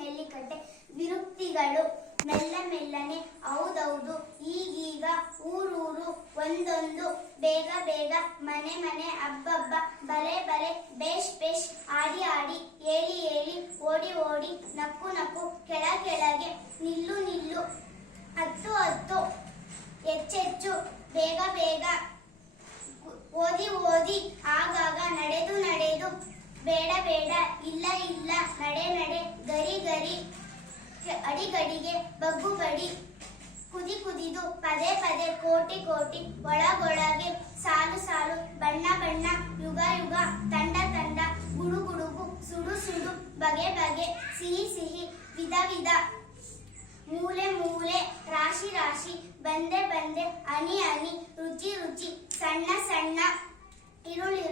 ನೆಲ್ಲಿಕಟ್ಟೆ ವಿರುಕ್ತಿಗಳು. ಮೆಲ್ಲ ಮೆಲ್ಲನೆ, ಹೌದೌದು, ಈಗೀಗ ಊರೂರು ಒಂದೊಂದು, ಬೇಗ ಬೇಗ ಮನೆ ಮನೆ ಹಬ್ಬಬ್ಬ ಬಲೆ ಬಲೆ ಬೇಷ್ ಬೇಷ್, ಆಡಿ ಆಡಿ, ಏಳಿ ಏಳಿ, ಓಡಿ ಓಡಿ, ನಕ್ಕು ನಕ್ಕು, ಕೆಳ ಕೆಳಗೆ ನಿಲ್ಲು ನಿಲ್ಲು, ಹತ್ತು ಹತ್ತು, ಹೆಚ್ಚೆಚ್ಚು, ಬೇಗ ಬೇಗ, ಓದಿ ಓದಿ, ಆಗಾಗ ನಡೆದು ನಡೆದು, ಬೇಡ ಬೇಡ, ಇಲ್ಲ ಕೆ- ಬಗ್ಗುಬಡಿ. ಬಗ್ಗು ಬಡಿ ಕುದಿ ಕುದಿದು ಪದೇ ಪದೇ ಕೋಟಿ ಕೋಟಿ ಒಳಗೊಳಗೆ ಸಾಲು ಸಾಲು ಬಣ್ಣ ಬಣ್ಣ ಯುಗ ಯುಗ ತಂಡ ತಂಡ ಗುಡು ಗುಡುಗು ಸುಡು ಸುಡು ಬಗೆ ಬಗೆ ಸಿಹಿ ಸಿಹಿ ವಿಧ ವಿಧ. ಮೂಲೆ ಮೂಲೆ ರಾಶಿ ರಾಶಿ ಬಂದೆ ಬಂದೆ ಅನಿ ಅನಿ ರುಚಿ ರುಚಿ ಸಣ್ಣ ಸಣ್ಣ. ಧನ್ಯವಾದಗಳು